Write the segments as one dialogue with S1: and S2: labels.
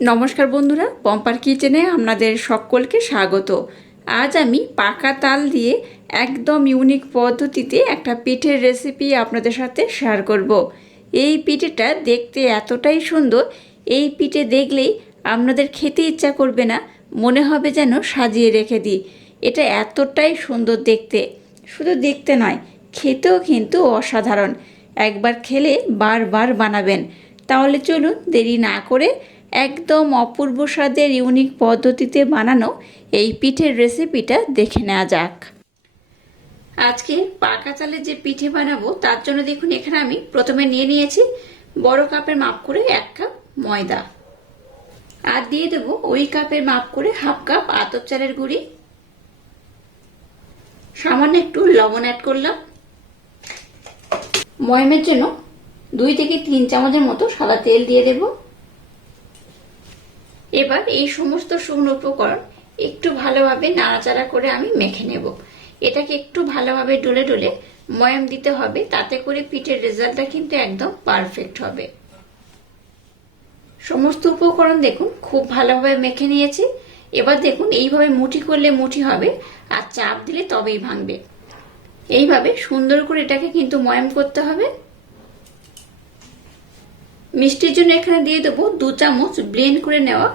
S1: নমস্কার বন্ধুরা, পম্পার কিচেনে আপনাদের সকলকে স্বাগত। আজ আমি পাকা তাল দিয়ে একদম ইউনিক পদ্ধতিতে একটা পিঠের রেসিপি আপনাদের সাথে শেয়ার করব। এই পিঠেটা দেখতে এতটাই সুন্দর, এই পিঠে দেখলেই আপনাদের খেতে ইচ্ছা করবে না, মনে হবে যেন সাজিয়ে রেখে দিই। এটা এতটাই সুন্দর দেখতে। শুধু দেখতে নয়, খেতেও কিন্তু অসাধারণ। একবার খেলে বারবার বানাবেন। তাহলে চলুন দেরি না করে একদম অপূর্ব স্বাদের ইউনিক পদ্ধতিতে বানানো এই পিঠের রেসিপিটা দেখে নেওয়া যাক। আজকে পাকা চালের যে পিঠে বানাবো, তার জন্য দেখুন এখানে আমি প্রথমে নিয়ে নিয়েছি বড় কাপের মাপ করে এক কাপ ময়দা। আর দিয়ে দেবো ওই কাপের মাপ করে হাফ কাপ আতর চালের গুঁড়ি। সামান্য একটু লবণ অ্যাড করলাম। ময়মের জন্য দুই থেকে তিন চামচের মতো সাদা তেল দিয়ে দেবো। এবার এই সমস্ত শুকনো উপকরণ একটু ভালোভাবে নাড়াচাড়া করে আমি মেখে নেব। এটাকে একটু ভালোভাবে ডলে ডলে ময়াম দিতে হবে, তাতে করে পিঠের রেজাল্টটা কিন্তু একদম পারফেক্ট হবে। সমস্ত উপকরণ দেখুন, খুব ভালোভাবে মেখে নিয়েছি। এবার দেখুন, এইভাবে মুঠি করলে মুঠি হবে আর চাপ দিলে তবেই ভাঙবে। এইভাবে সুন্দর করে এটাকে কিন্তু ময়াম করতে হবে। মিষ্টির জন্য এখানে দিয়ে দেবো দু চামচ ব্লেন্ড করে নেওয়া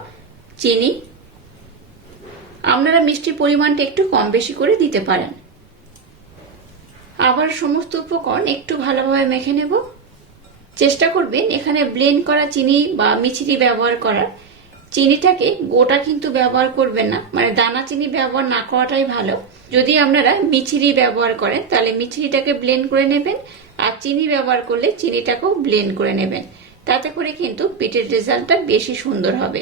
S1: চিনি। আপনারা মিষ্টির পরিমাণটা একটু কম বেশি করে দিতে পারেন। আবার সমস্ত উপকরণ একটু ভালোভাবে মেখে নেব। চেষ্টা করবেন এখানে ব্লেন্ড করা চিনি বা মিছিরি ব্যবহার করার। চিনিটাকে গোটা কিন্তু ব্যবহার করবেন না মানে দানা চিনি ব্যবহার না করাটাই ভালো। যদি আপনারা মিছিরি ব্যবহার করেন, তাহলে মিছিরিটাকে ব্লেন্ড করে নেবেন আর চিনি ব্যবহার করলে চিনিটাকেও ব্লেন্ড করে নেবেন। তাতে করে কিন্তু পিঠের রেজাল্টটা বেশি সুন্দর হবে।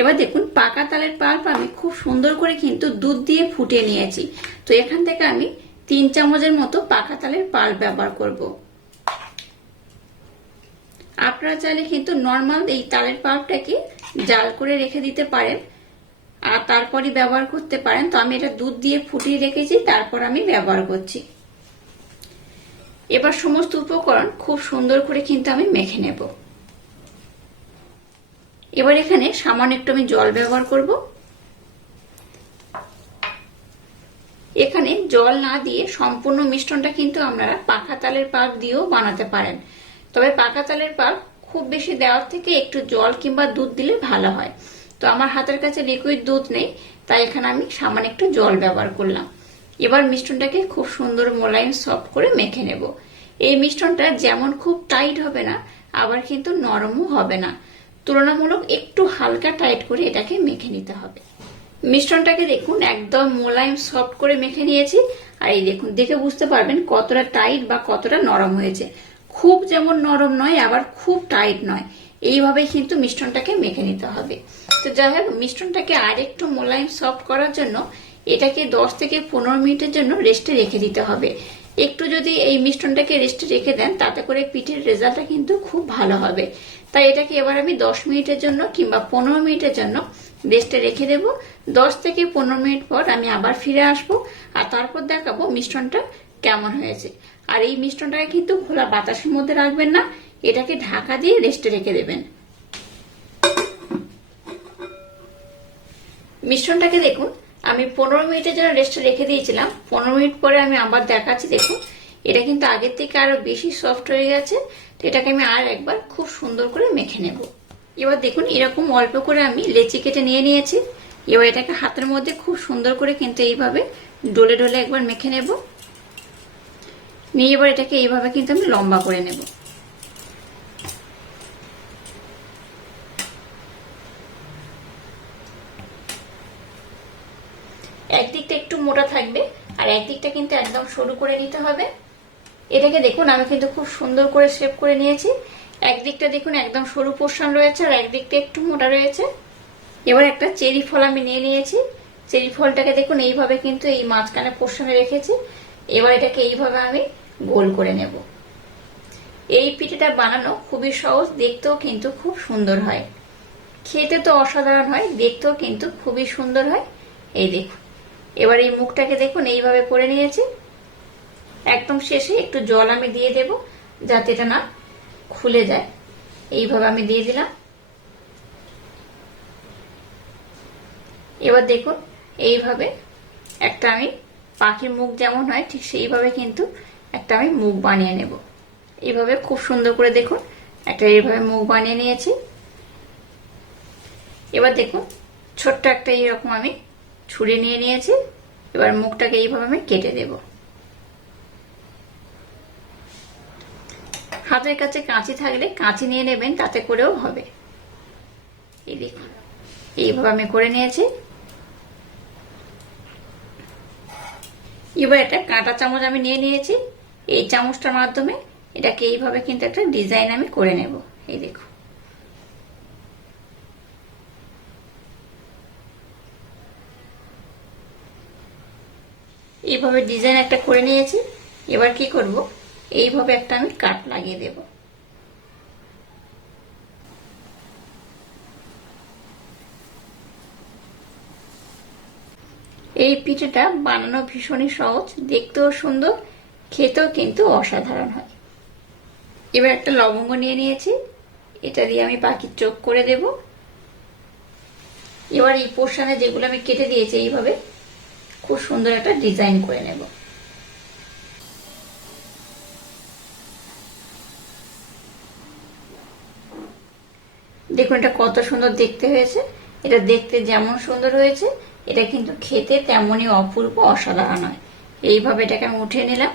S1: এবার দেখুন, পাকা তালের পাল্প আমি খুব সুন্দর করে কিন্তু দুধ দিয়ে ফুটিয়ে নিয়েছি। তো এখান থেকে আমি তিন চামচের মতো পাকা তালের পাল্প ব্যবহার করব। আপনারা চাইলে কিন্তু নর্মাল এই তালের পাল্পটাকে জাল করে রেখে দিতে পারেন আর তারপরই ব্যবহার করতে পারেন। তো আমি এটা দুধ দিয়ে ফুটিয়ে রেখেছি, তারপর আমি ব্যবহার করছি। এবার সমস্ত উপকরণ খুব সুন্দর করে কিন্তু আমি মেখে নেব। এবার এখানে সামান্য একটু আমি জল ব্যবহার করব। এখানে জল না দিয়ে সম্পূর্ণ মিশ্রণটা কিন্তু আপনারা পাখা তালের পাক দিয়েও বানাতে পারেন। তবে পাকা তালের পাক খুব বেশি দেওয়ার থেকে একটু জল কিংবা দুধ দিলে ভালো হয়। তো আমার হাতের কাছে লিকুইড দুধ নেই, তাই এখানে আমি সামান্য একটু জল ব্যবহার করলাম। এবার মিশ্রণটাকে খুব সুন্দর মোলায়েম সফট করে মেখে নেব। এই মিশ্রণটা যেমন খুব টাইট হবে না, আবার কিন্তু নরমও হবে না। তুলনামূলক একটু হালকা টাইট করে এটাকে মেখে নিতে হবে। মিশ্রণটাকে দেখুন, একদম মোলায়েম সফট করে মেখে নিয়েছি। আর এই দেখুন, দেখে বুঝতে পারবেন কতটা টাইট বা কতটা নরম হয়েছে। খুব যেমন নরম নয়, আবার খুব টাইট নয়। এইভাবে কিন্তু মিশ্রণটাকে মেখে নিতে হবে। তো যাই হোক, মিশ্রণটাকে আর একটু মোলায়েম সফট করার জন্য এটাকে দশ থেকে পনেরো মিনিটের জন্য রেস্টে রেখে দিতে হবে। একটু যদি এই মিশ্রণটাকে রেস্টে রেখে দেন, তাতে করে পিঠের রেজাল্টটা কিন্তু খুব ভালো হবে। তাই এটাকে এবার আমি দশ মিনিটের জন্য কিংবা পনেরো মিনিটের জন্য রেস্টে রেখে দেব। দশ থেকে পনেরো মিনিট পর আমি আবার ফিরে আসব আর তারপর দেখাবো মিশ্রণটা কেমন হয়েছে। আর এই মিশ্রণটাকে কিন্তু খোলা বাতাসের মধ্যে রাখবেন না, এটাকে ঢাকা দিয়ে রেস্টে রেখে দেবেন। মিশ্রণটাকে দেখুন আমি পনেরো মিনিটের জন্য রেস্টে রেখে দিয়েছিলাম। পনেরো মিনিট পরে আমি আবার দেখাচ্ছি, দেখুন। এটা কিন্তু আগের থেকে আরও বেশি সফট হয়ে গেছে। তো এটাকে আমি আর একবার খুব সুন্দর করে মেখে নেব। এবার দেখুন, এরকম অল্প করে আমি লেচি কেটে নিয়ে নিয়েছি। এবার এটাকে হাতের মধ্যে খুব সুন্দর করে কিন্তু এইভাবে ডলে ডলে একবার মেখে নেব। নিয়ে এবার এটাকে এইভাবে কিন্তু আমি লম্বা করে নেব একদিকটা একটু মোটা থাকবে আর একদিকটা কিন্তু একদম সরু করে নিতে হবে। এটাকে দেখুন, আমি কিন্তু খুব সুন্দর করে শেপ করে নিয়েছি। একদিকটা দেখুন, একদম সরু পোর্শন রয়েছে আর একদিকটা একটু মোটা রয়েছে। এবার একটা চেরি ফল আমি নিয়ে নিয়েছি। চেরি ফলটাকে দেখুন, এইভাবে কিন্তু এই মাঝখানে পোর্শনে রেখেছি। এবার এটাকে এইভাবে আমি গোল করে নেব। এই পিঠেটা বানানো খুবই সহজ, দেখতেও কিন্তু খুব সুন্দর হয়। খেতে তো অসাধারণ হয়, দেখতেও কিন্তু খুবই সুন্দর হয়। এই দেখুন। এবার এই মুখটাকে দেখুন, এইভাবে করে নিয়েছি। একদম শেষে একটু জল আমি দিয়ে দেব, যাতে এটা না খুলে যায়। এইভাবে আমি দিয়ে দিলাম। এবার দেখুন, এইভাবে একটা আমি পাখির মুখ যেমন হয়, ঠিক সেইভাবে কিন্তু একটা আমি মুখ বানিয়ে নেব। এইভাবে খুব সুন্দর করে দেখুন, একটা এইভাবে মুখ বানিয়ে নিয়েছি। এবার দেখুন, ছোট্ট একটা এইরকম আমি ছুরি নিয়ে নিয়েছি, এবার মুখটাকে এইভাবে আমি কেটে দেব। হাতের কাছে কাঁচি থাকলে কাঁচি নিয়ে নেবেন, তাতে করেও হবে। এই দেখুন, এইভাবে আমি করে নিয়েছি। এবার একটা কাঁটা চামচ আমি নিয়ে নিয়েছি। এই চামচটার মাধ্যমে এটাকে এইভাবে কিন্তু একটা ডিজাইন আমি করে নেব। এই দেখুন। এইভাবে ডিজাইন একটা করে নিয়েছি। এবার কি করব? এইভাবে একটা আমি কাট লাগিয়ে দেব। এই পিঠেটা বানানো ভীষণই সহজ, দেখতেও সুন্দর, খেতেও কিন্তু অসাধারণ হয়। এবার একটা লবঙ্গ নিয়ে নিয়েছি। এটা দিয়ে আমি পাখির চোখ করে দেব। এবার এই পোর্শনে যেগুলো আমি কেটে দিয়েছি এইভাবে খুব সুন্দর একটা ডিজাইন করে নেব। দেখুন এটা কত সুন্দর দেখতে হয়েছে। এটা দেখতে যেমন সুন্দর হয়েছে, এটা কিন্তু খেতে তেমনই অপূর্ব অসাধারণ হয়। এইভাবে এটাকে আমি উঠে নিলাম।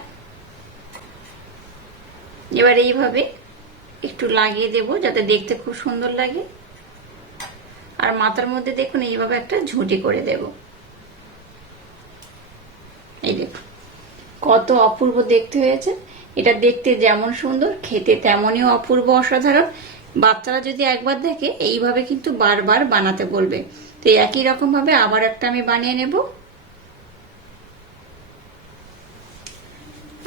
S1: এবার এইভাবে একটু লাগিয়ে দেব যাতে দেখতে খুব সুন্দর লাগে। আর মাথার মধ্যে দেখুন এইভাবে একটা ঝুঁটি করে দেব। এই দেখুন কত অপূর্ব দেখতে হয়েছে। এটা দেখতে যেমন সুন্দর, খেতে তেমনই অপূর্ব অসাধারণ। বাচ্চারা যদি একবার দেখে, এইভাবে কিন্তু বারবার বানাতে বলবে। তো একই রকম ভাবে আবার একটা আমি বানিয়ে নেব।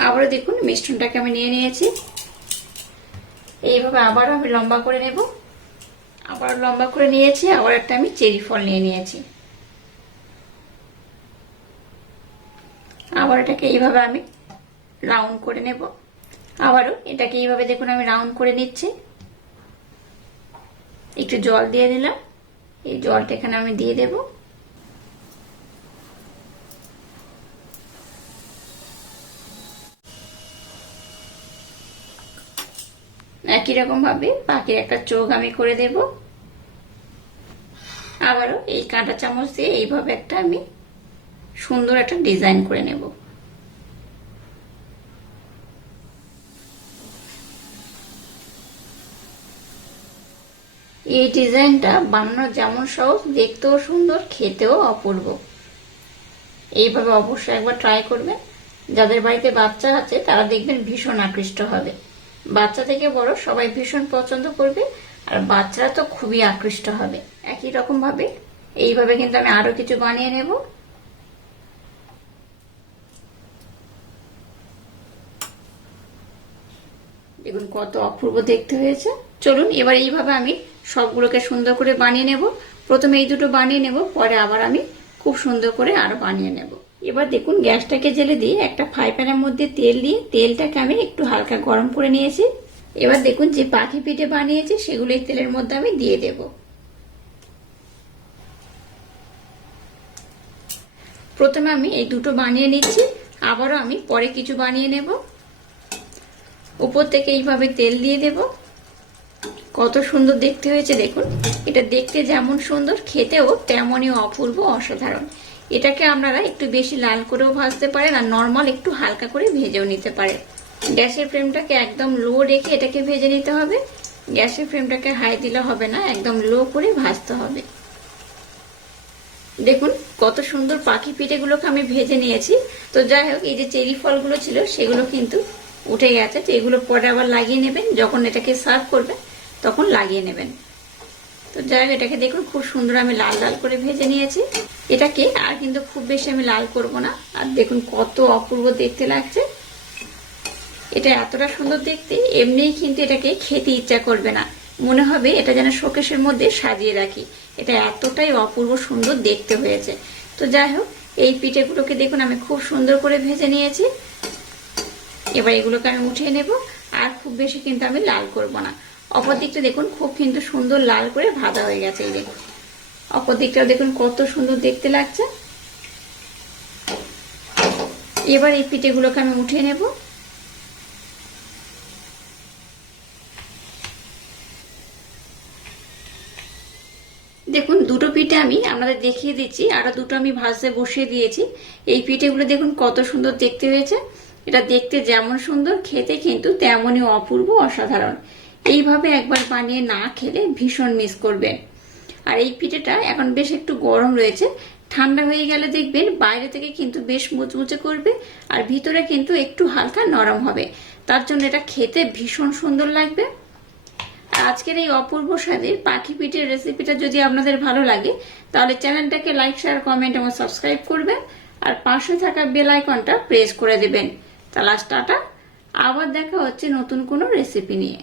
S1: আবারও দেখুন মিষ্টনটাকে আমি নিয়ে নিয়েছি। এইভাবে আবার আমি লম্বা করে নেব। আবার লম্বা করে নিয়েছি, আবার একটা আমি চেরি ফল নিয়ে নিয়েছি। আবার এইভাবে আমি রাউন্ড করে নেব। আবারও এটাকে এইভাবে দেখুন আমি রাউন্ড করে নিচ্ছি। একটু জল দিয়ে দিলাম এই জলটা এখানে আমি দিয়ে দেব। একই রকম ভাবে পাখির একটা চোখ আমি করে দেব। আবারও এই কাঁটা চামচ দিয়ে এইভাবে একটা আমি সুন্দর একটা ডিজাইন করে নেব। এই ডিজাইনটা বানানো যেমন সহজ, দেখতেও সুন্দর, খেতেও অপূর্ব। এইভাবে অবশ্যই একবার ট্রাই করবেন। যাদের বাড়িতে বাচ্চা আছে, তারা দেখবেন ভীষণ আকৃষ্ট হবে। বাচ্চা থেকে বড়, সবাই ভীষণ পছন্দ করবে, আর বাচ্চারা তো খুবই আকৃষ্ট হবে। একই রকম ভাবে, এইভাবে কিন্তু আমি আরও কিছু বানিয়ে নেব। দেখুন কত অপূর্ব দেখতে হয়েছে। চলুন, এবার এইভাবে আমি সবগুলোকে সুন্দর করে বানিয়ে নেব। প্রথমে এই দুটো বানিয়ে নেব, পরে আবার আমি খুব সুন্দর করে আরও বানিয়ে নেব। এবার দেখুন, গ্যাসটাকে জেলে দিয়ে একটা ফ্রাই প্যানের মধ্যে তেল দিয়ে তেলটাকে আমি একটু হালকা গরম করে নিয়েছি। এবার দেখুন, যে পাখি পিঠে বানিয়েছি, সেগুলো এই তেলের মধ্যে আমি দিয়ে দেব। প্রথমে আমি এই দুটো বানিয়ে নিচ্ছি, আবারও আমি পরে কিছু বানিয়ে নেব। উপর থেকে এইভাবে তেল দিয়ে দেব। কত সুন্দর দেখতে হয়েছে দেখুন। এটা দেখতে যেমন সুন্দর, খেতেও তেমনই অপূর্ব, অসাধারণ। এটাকে আপনারা একটু বেশি লাল করেও ভাজতে পারেন আর নর্মাল একটু হালকা করে ভেজেও নিতে পারেন। গ্যাসের ফ্লেমটাকে একদম লো রেখে এটাকে ভেজে নিতে হবে। গ্যাসের ফ্লেমটাকে হাই দিলে হবে না, একদম লো করে ভাজতে হবে। দেখুন, কত সুন্দর পাখি পিঠেগুলোকে আমি ভেজে নিয়েছি। তো যাই হোক, এই যে চেরি ফলগুলো ছিল, সেগুলো কিন্তু উঠে গেছে। তো এগুলো পরে আবার লাগিয়ে নেবেন, যখন এটাকে সার্ভ করবেন। তখন লাগিয়ে নেবেন। তো যাই হোক, এটাকে দেখুন, খুব সুন্দর আমি লাল লাল করে ভেজে নিয়েছি। এটাকে আর কিন্তু খুব বেশি আমি লাল করব না। আর দেখুন, কত অপূর্ব দেখতে লাগছে। এটা এতটা সুন্দর দেখতে, এমনিই কিন্তু এটাকে খেতে ইচ্ছা করবে না। মনে হবে এটা যেন শোকেশের মধ্যে সাজিয়ে রাখি। এটা এতটাই অপূর্ব সুন্দর দেখতে হয়েছে। তো যাই হোক, এই পিঠেগুলোকে দেখুন, আমি খুব সুন্দর করে ভেজে নিয়েছি। এবার এগুলোকে আমি উঠিয়ে নেব। আর খুব বেশি কিন্তু আমি লাল করব না। অপর দিকটা দেখুন, খুব কিন্তু সুন্দর লাল করে ভাজা হয়ে গেছে এই দেখুন অপর দিকটাও দেখুন কত সুন্দর দেখতে লাগছে। এবার এই পিঠেগুলোকে আমি উঠিয়ে নেব। দেখুন, দুটো পিঠে আমি আপনাদের দেখিয়ে দিচ্ছি, আরও দুটো আমি ভাজতে বসিয়ে দিয়েছি। এই পিঠেগুলো দেখুন কত সুন্দর দেখতে হয়েছে। এটা দেখতে যেমন সুন্দর, খেতে কিন্তু তেমনই অপূর্ব, অসাধারণ। এইভাবে একবার বানিয়ে না খেলে ভীষণ মিস করবেন আর এই পিঠেটা এখন বেশ একটু গরম রয়েছে। ঠান্ডা হয়ে গেলে দেখবেন বাইরে থেকে কিন্তু বেশ মুচমুচে করবে আর ভিতরে কিন্তু একটু হালকা নরম হবে। তার জন্য এটা খেতে ভীষণ সুন্দর লাগবে। আজকের এই অপূর্ব স্বাদের পাখি পিঠের রেসিপিটা যদি আপনাদের ভালো লাগে, তাহলে চ্যানেলটাকে লাইক শেয়ার কমেন্ট এবং সাবস্ক্রাইব করবেন। আর পাশে থাকা বেল আইকনটা প্রেস করে দেবেন। তাহলে টাটা। আবার দেখা হচ্ছে নতুন কোনো রেসিপি নিয়ে।